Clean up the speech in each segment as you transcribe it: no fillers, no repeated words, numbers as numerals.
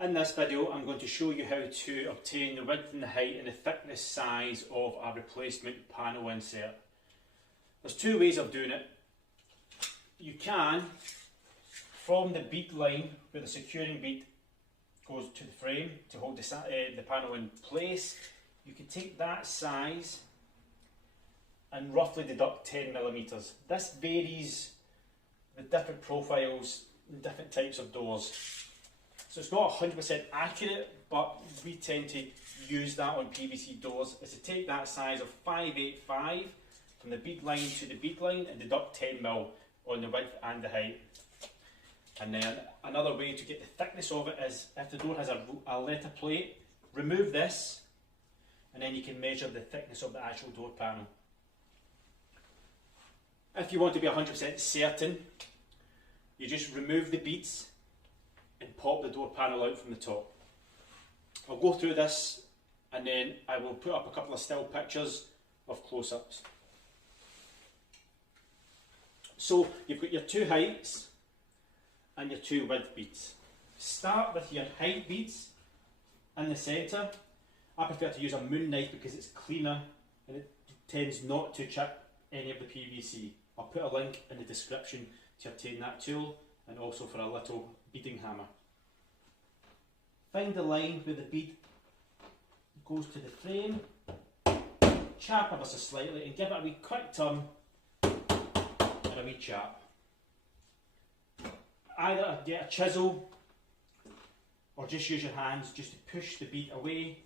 In this video I'm going to show you how to obtain the width and the height and the thickness size of a replacement panel insert. There's two ways of doing it. You can, from the bead line where the securing bead goes to the frame to hold the panel in place, you can take that size and roughly deduct 10 millimeters. This varies with different profiles and different types of doors. So it's not 100% accurate, but we tend to use that on PVC doors, is to take that size of 585 from the bead line to the bead line and deduct 10 mil on the width and the height. And then another way to get the thickness of it is if the door has a letter plate, remove this and then you can measure the thickness of the actual door panel. If you want to be 100% certain, you just remove the beads and pop the door panel out from the top. I'll go through this and then I will put up a couple of still pictures of close-ups. So you've got your two heights and your two width beads. Start with your height beads in the centre. I prefer to use a moon knife because it's cleaner and it tends not to chip any of the PVC. I'll put a link in the description to obtain that tool and also for a little beading hammer. Find the line where the bead goes to the frame, chap ever so slightly and give it a wee quick turn and a wee chap. Either get a chisel or just use your hands just to push the bead away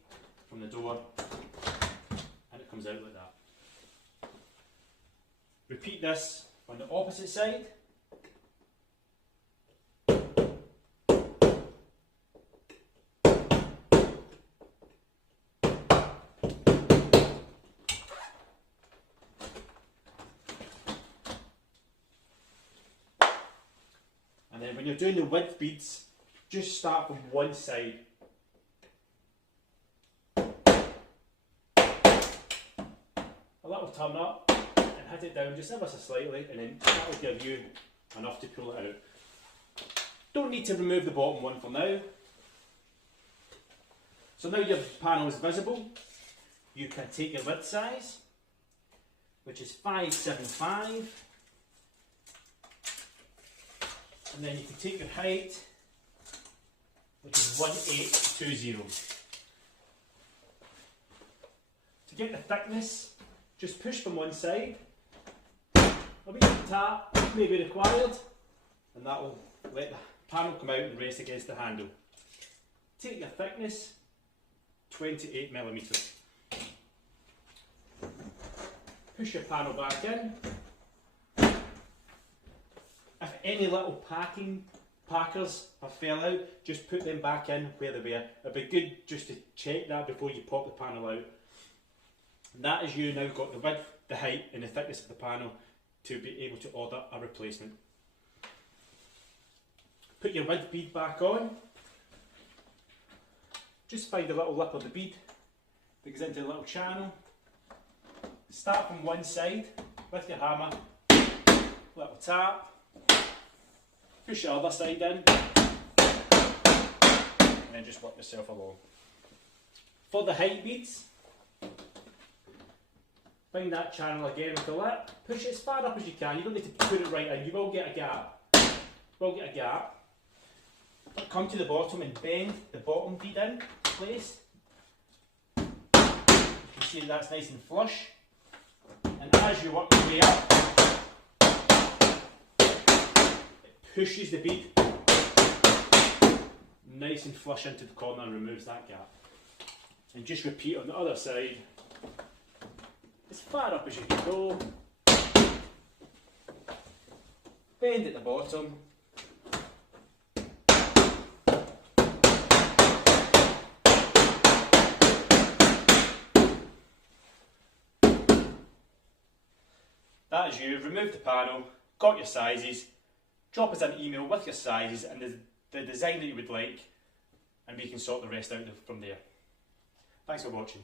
from the door and it comes out like that. Repeat this on the opposite side. And then when you're doing the width beads, just start from one side. A little turn up and hit it down just ever so slightly and then that will give you enough to pull it out. Don't need to remove the bottom one for now. So now your panel is visible, you can take your width size, which is 575, and then you can take your height, which is 1820. To get the thickness, just push from one side, a wee tap may be required, and that will let the panel come out and rest against the handle. Take your thickness, 28 millimeters. Push your panel back in. If any little packers have fell out, just put them back in where they were. It'd be good just to check that before you pop the panel out. And that is you now got the width, the height and the thickness of the panel to be able to order a replacement. Put your width bead back on. Just find the little lip of the bead that goes into the little channel. Start from one side with your hammer, little tap, push the other side in, and then just work yourself along. For the height beads, find that channel again with the lip, push it as far up as you can. You don't need to put it right in, you will get a gap. But come to the bottom and bend the bottom bead in place. You can see that's nice and flush. And as you work your way up, it pushes the bead nice and flush into the corner and removes that gap. And just repeat on the other side, as far up as you can go. Bend at the bottom. That is you, removed the panel, got your sizes, drop us an email with your sizes and the design that you would like and we can sort the rest out from there. Thanks for watching.